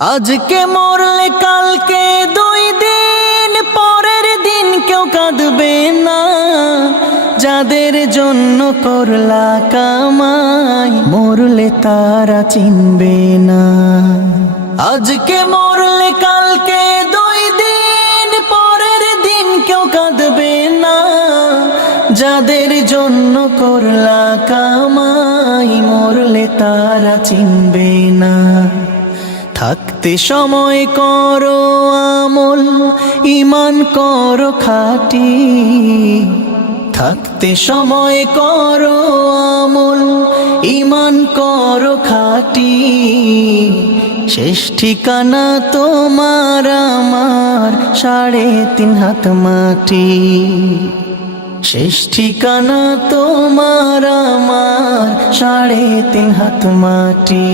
আজকে মরলে কালকে 2 দিন পরের দিন কেউ কাঁদবে না। যাদের জন্য করলা কামাই মরলে তারা চিনবে না। আজকে মরলে কালকে 2 দিন পরের দিন কেউ কাঁদবে না। যাদের জন্য করলা কামাই মরলে তারা চিনবে না। থাকতে সময় করো আমল, ঈমান করো খাঁটি। থাকতে সময় করো আমল, ঈমান করো খাঁটি। শেষ ঠিকানা তোমার আমার 3.5 হাত মাটি। শেষ ঠিকানা তোমার আমার 3.5 হাত মাটি।